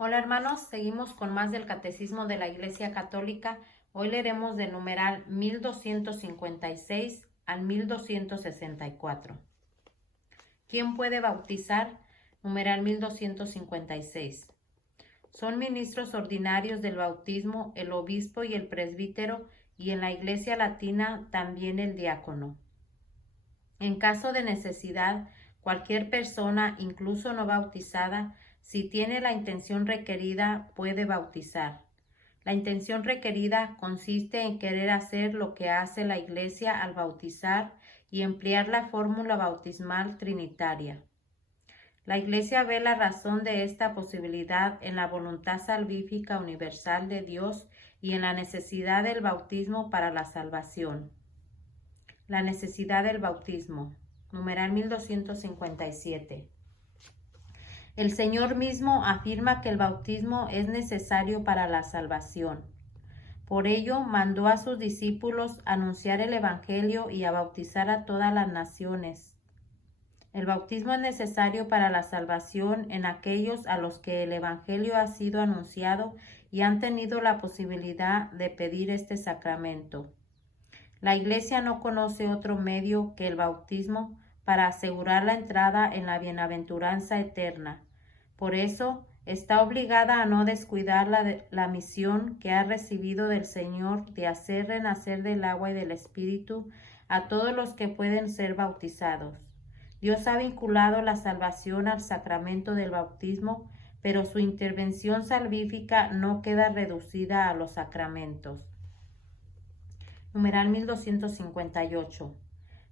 Hola hermanos, seguimos con más del Catecismo de la Iglesia Católica. Hoy leeremos del numeral 1256 al 1264. ¿Quién puede bautizar? Numeral 1256. Son ministros ordinarios del bautismo el obispo y el presbítero, y en la Iglesia Latina también el diácono. En caso de necesidad, cualquier persona, incluso no bautizada, si tiene la intención requerida, puede bautizar. La intención requerida consiste en querer hacer lo que hace la Iglesia al bautizar y emplear la fórmula bautismal trinitaria. La Iglesia ve la razón de esta posibilidad en la voluntad salvífica universal de Dios y en la necesidad del bautismo para la salvación. La necesidad del bautismo. Numeral 1257. El Señor mismo afirma que el bautismo es necesario para la salvación. Por ello, mandó a sus discípulos a anunciar el Evangelio y a bautizar a todas las naciones. El bautismo es necesario para la salvación en aquellos a los que el Evangelio ha sido anunciado y han tenido la posibilidad de pedir este sacramento. La Iglesia no conoce otro medio que el bautismo para asegurar la entrada en la bienaventuranza eterna. Por eso, está obligada a no descuidar la misión que ha recibido del Señor de hacer renacer del agua y del Espíritu a todos los que pueden ser bautizados. Dios ha vinculado la salvación al sacramento del bautismo, pero su intervención salvífica no queda reducida a los sacramentos. Numeral 1258.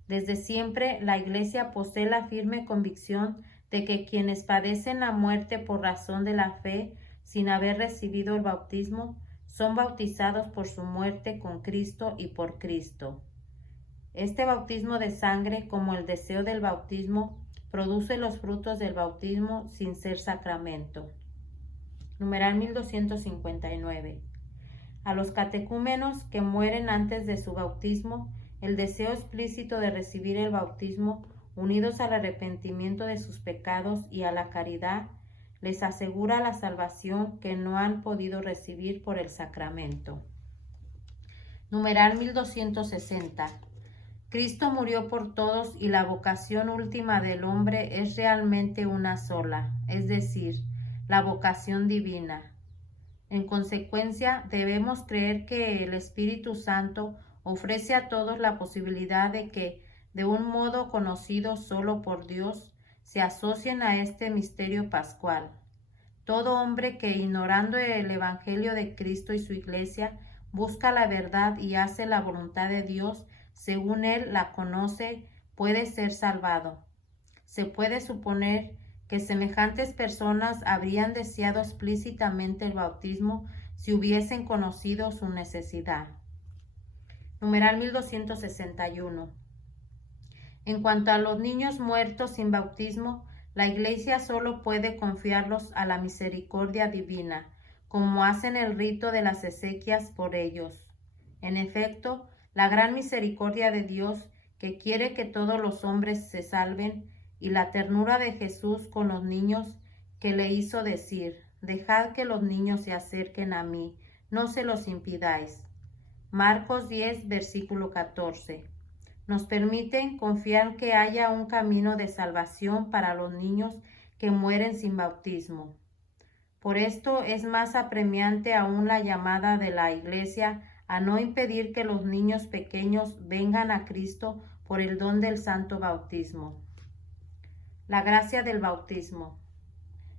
Desde siempre, la Iglesia posee la firme convicción de que quienes padecen la muerte por razón de la fe, sin haber recibido el bautismo, son bautizados por su muerte con Cristo y por Cristo. Este bautismo de sangre, como el deseo del bautismo, produce los frutos del bautismo sin ser sacramento. Numeral 1259. A los catecúmenos que mueren antes de su bautismo, el deseo explícito de recibir el bautismo, unidos al arrepentimiento de sus pecados y a la caridad, les asegura la salvación que no han podido recibir por el sacramento. Numeral 1260. Cristo murió por todos y la vocación última del hombre es realmente una sola, es decir, la vocación divina. En consecuencia, debemos creer que el Espíritu Santo ofrece a todos la posibilidad de que, de un modo conocido solo por Dios, se asocien a este misterio pascual. Todo hombre que, ignorando el Evangelio de Cristo y su Iglesia, busca la verdad y hace la voluntad de Dios, según él la conoce, puede ser salvado. Se puede suponer que semejantes personas habrían deseado explícitamente el bautismo si hubiesen conocido su necesidad. Numeral 1261. En cuanto a los niños muertos sin bautismo, la Iglesia solo puede confiarlos a la misericordia divina, como hacen el rito de las exequias por ellos. En efecto, la gran misericordia de Dios, que quiere que todos los hombres se salven, y la ternura de Jesús con los niños, que le hizo decir: dejad que los niños se acerquen a mí, no se los impidáis. Marcos 10, versículo 14. Nos permiten confiar que haya un camino de salvación para los niños que mueren sin bautismo. Por esto es más apremiante aún la llamada de la Iglesia a no impedir que los niños pequeños vengan a Cristo por el don del santo bautismo. La gracia del bautismo.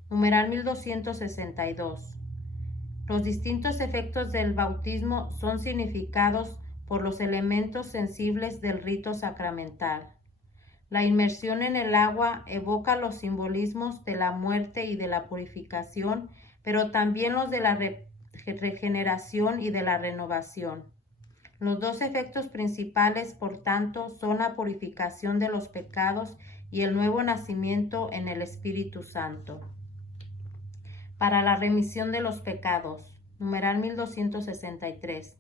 Numeral 1262. Los distintos efectos del bautismo son significados por los elementos sensibles del rito sacramental. La inmersión en el agua evoca los simbolismos de la muerte y de la purificación, pero también los de la regeneración y de la renovación. Los dos efectos principales, por tanto, son la purificación de los pecados y el nuevo nacimiento en el Espíritu Santo. Para la remisión de los pecados. Numeral 1263.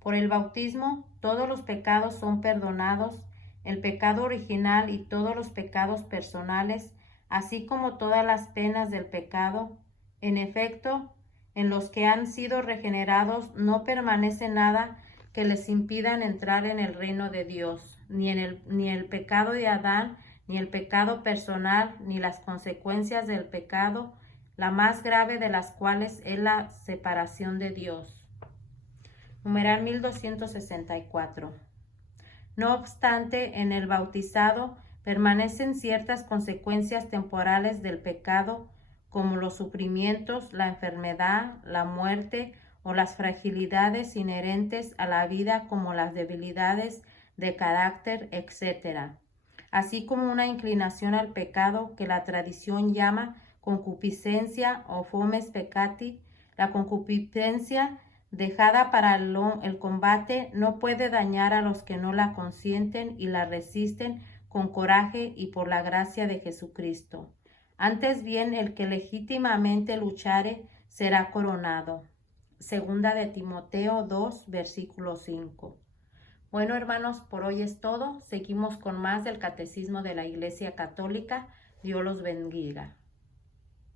Por el bautismo, todos los pecados son perdonados, el pecado original y todos los pecados personales, así como todas las penas del pecado, En efecto, en los que han sido regenerados no permanece nada que les impidan entrar en el reino de Dios, ni el pecado de Adán, ni el pecado personal, ni las consecuencias del pecado, la más grave de las cuales es la separación de Dios. Numeral 1264. No obstante, en el bautizado permanecen ciertas consecuencias temporales del pecado, como los sufrimientos, la enfermedad, la muerte o las fragilidades inherentes a la vida, como las debilidades de carácter, etc., así como una inclinación al pecado que la tradición llama concupiscencia o fomes peccati. La concupiscencia dejada para el combate no puede dañar a los que no la consienten y la resisten con coraje y por la gracia de Jesucristo. Antes bien, el que legítimamente luchare será coronado. Segunda de Timoteo 2, versículo 5. Bueno, hermanos, por hoy es todo. Seguimos con más del Catecismo de la Iglesia Católica. Dios los bendiga.